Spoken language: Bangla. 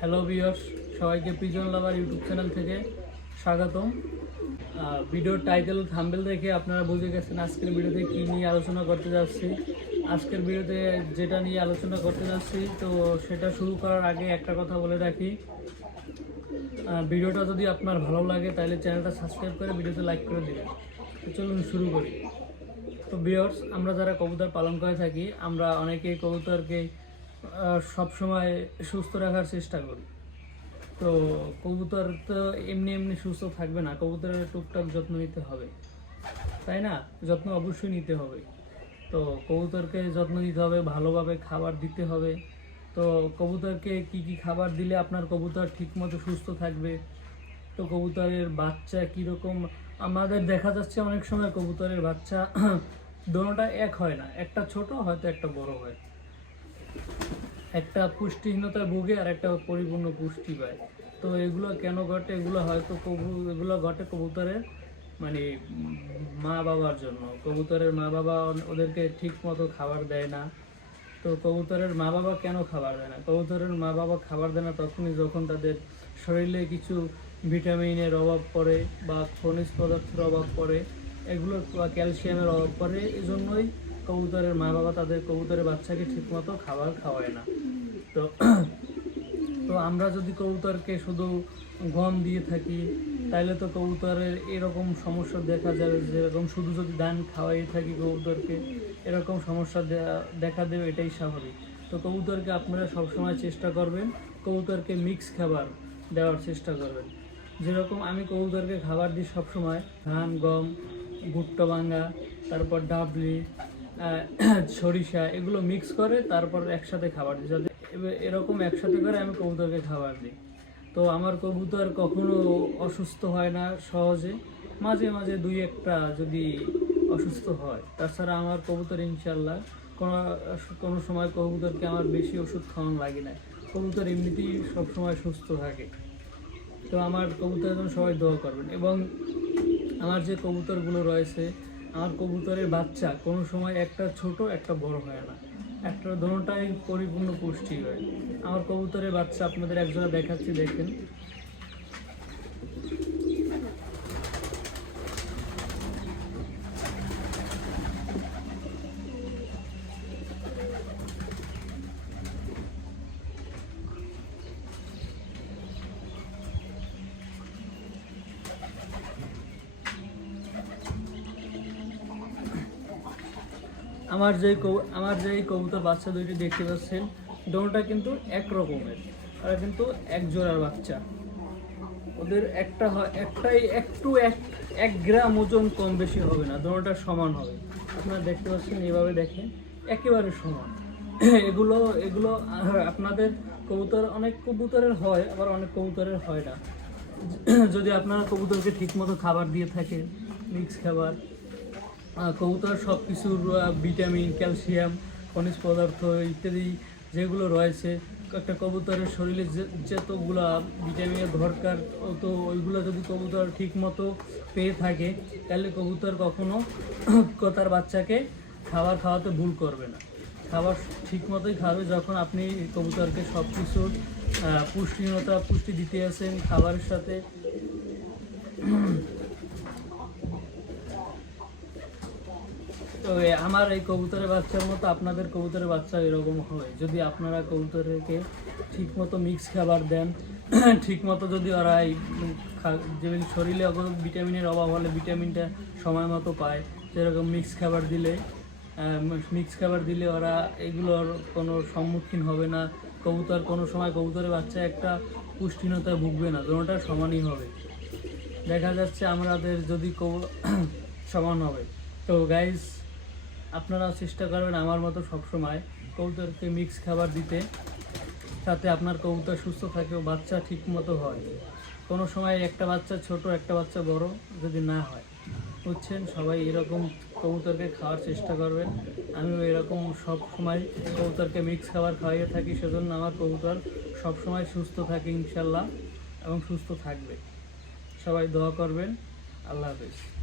হ্যালো ভিউয়ার্স সবাইকে পিজন লাভার ইউটিউব চ্যানেল থেকে স্বাগতম। ভিডিওর টাইটেল থাম্বেল দেখে আপনারা বুঝে গেছেন আজকের ভিডিওতে কী নিয়ে আলোচনা করতে যাচ্ছি। আজকের ভিডিওতে যেটা নিয়ে আলোচনা করতে যাচ্ছি, তো সেটা শুরু করার আগে একটা কথা বলে রাখি। ভিডিওটা যদি আপনার ভালো লাগে, তাহলে চ্যানেলটা সাবস্ক্রাইব করে ভিডিওতে লাইক করে দিবেন। তো চলুন শুরু করি। তো বিয়ার্স আমরা যারা কবুতর পালন করে থাকি, আমরা অনেকেই কবুতরকে সবসময় সুস্থ রাখার চেষ্টা করি। তো কবুতর তো এমনি এমনি সুস্থ থাকবে না, কবুতরের টুকটাক যত্ন নিতে হবে। তাই না? যত্ন অবশ্যই নিতে হবে। তো কবুতরকে যত্ন নিতে হবে, ভালোভাবে খাবার দিতে হবে। তো কবুতরকে কি কি খাবার দিলে আপনার কবুতর ঠিকমতো সুস্থ থাকবে? তো কবুতরের বাচ্চা কীরকম? আমাদের দেখা যাচ্ছে অনেক সময় কবুতরের বাচ্চা দোনোটা এক হয় না, একটা ছোট হয়তো একটা বড় হয়। একটা পুষ্টিহীনতায় ভুগে আর একটা পরিপূর্ণ পুষ্টি পায়। তো এগুলো কেন ঘটে? এগুলো হয়তো কবু, এগুলো ঘটে কবুতরের মানে মা বাবার জন্য। কবুতরের মা বাবা ওদেরকে ঠিক মতো খাবার দেয় না। তো কবুতরের মা বাবা কেন খাবার দেয় না? কবুতরের মা বাবা খাবার দেয় না তখনই যখন তাদের শরীরে কিছু ভিটামিনের অভাব পড়ে বা খনিজ পদার্থের অভাব পড়ে এগুলো বা ক্যালসিয়ামের অভাব পড়ে এই জন্যই কবুতরের মা বাবা তাদের কবুতরের বাচ্চাকে ঠিকমতো খাবার খাওয়ায় না। তো তো আমরা যদি কবুতরকে শুধু গম দিয়ে থাকি তাহলে তো কবুতরের এরকম সমস্যা দেখা যাবে, যেরকম শুধু যদি ধান খাওয়াই থাকি কবুতরকে, এরকম সমস্যা দেখা দেবে, এটাই স্বাভাবিক। তো কবুতরকে আপনারা সবসময় চেষ্টা করবেন, কবুতরকে মিক্স খাবার দেওয়ার চেষ্টা করবেন। যেরকম আমি কবুতরকে খাবার দিই সবসময়, ধান, গম, ভুট্টা ভাঙ্গা, তারপর ডাবলি সরিষা, এগুলো মিক্স করে, তারপর একসাথে খাবার দিই। যাতে এরকম একসাথে করে আমি কবুতরকে খাবার দিই। তো আমার কবুতর কখনো অসুস্থ হয় না সহজে। মাঝে মাঝে দুই একটা যদি অসুস্থ হয়, তাছাড়া আমার কবুতর ইনশাল্লাহ কোনো কোনো সময় কবুতরকে আমার বেশি ওষুধ খাওয়ানো লাগে না। কবুতর এমনিতেই সবসময় সুস্থ থাকে। তো আমার কবুতরের জন্য সবাই দোয়া করবেন। এবং আমার যে কবুতরগুলো রয়েছে আমার কবুতরের বাচ্চা কোনো সময় একটা ছোট, একটা বড় হয় না। একটা দোনোটাই পরিপূর্ণ পুষ্টি হয়। আমার কবুতরের বাচ্চা আপনাদের একজোড়া দেখাচ্ছি, দেখেন। আমার যে কবু- আমার যে কবুতর বাচ্চা দুইটি দেখতে পাচ্ছেন দোনোটা কিন্তু এক রকমের তারা কিন্তু এক জোড়ার বাচ্চা। ওদের একটা হয়, একটাই একটু এক এক গ্রাম ওজন কম বেশি হবে না দোনোটা সমান হবে। আপনারা দেখতে পাচ্ছেন, এভাবে দেখেন, একেবারে সমান। এগুলো এগুলো আপনাদের কবুতর অনেক কবুতরের হয়, আবার অনেক কবুতরের হয় না। যদি আপনারা কবুতরকে ঠিকমতো খাবার দিয়ে থাকেন, মিক্স খাবার কবুতর সব কিছুর ভিটামিন, ক্যালসিয়াম, খনিজ পদার্থ ইত্যাদি যেগুলো রয়েছে, একটা কবুতরের শরীরে যতগুলা ভিটামিনের দরকার, তো ওইগুলো যদি কবুতর ঠিক মতো পেয়ে থাকে, তাহলে কবুতর কখনো তার বাচ্চাকে খাবার খাওয়াতে ভুল করবে না। খাবার ঠিক মতোই খাবে যখন আপনি কবুতরকে সব কিছুর পুষ্টিহীনতা, পুষ্টি দিতে আসেন খাবারের সাথে। তো আমার এই কবুতরের বাচ্চার মতো আপনাদের কবুতরের বাচ্চা এরকম হয়। যদি আপনারা কবুতরকে ঠিক মতো মিক্স খাবার দেন ঠিক মতো যদি ওরা এই উম খা- যে শরীরে ভিটামিনের অভাব হলে ভিটামিনটা সময় মতো পায় যেরকম মিক্স খাবার দিলে মিক্স খাবার দিলে ওরা এগুলোর কোনো সম্মুখীন হবে না। কবুতর কোনো সময় কবুতরের বাচ্চা একটা পুষ্টিহীনতায় ভুগবে না, দুটোটা সমানই হবে। দেখা যাচ্ছে আমাদের যদি কবু- সমান হবে। তো গাইজ আপনারাও চেষ্টা করবেন আমার মতো সবসময় কবুতরকে মিক্স খাবার দিতে তাতে আপনার কবুতর সুস্থ থাকে ও বাচ্চা ঠিক মতো হয়। কোনো সময় একটা বাচ্চা ছোট, একটা বাচ্চা বড় যদি না হয়। বুঝছেন? সবাই এরকম কবুতরকে খাওয়ার চেষ্টা করবেন। আমিও এরকম সব সময় কবুতরকে মিক্স খাবার খাওয়াইয়ে থাকি, সেজন্য আমার কবুতর সব সময় সুস্থ থাকে ইনশাল্লাহ এবং সুস্থ থাকবে। সবাই দোয়া করবেন। আল্লাহ হাফিজ।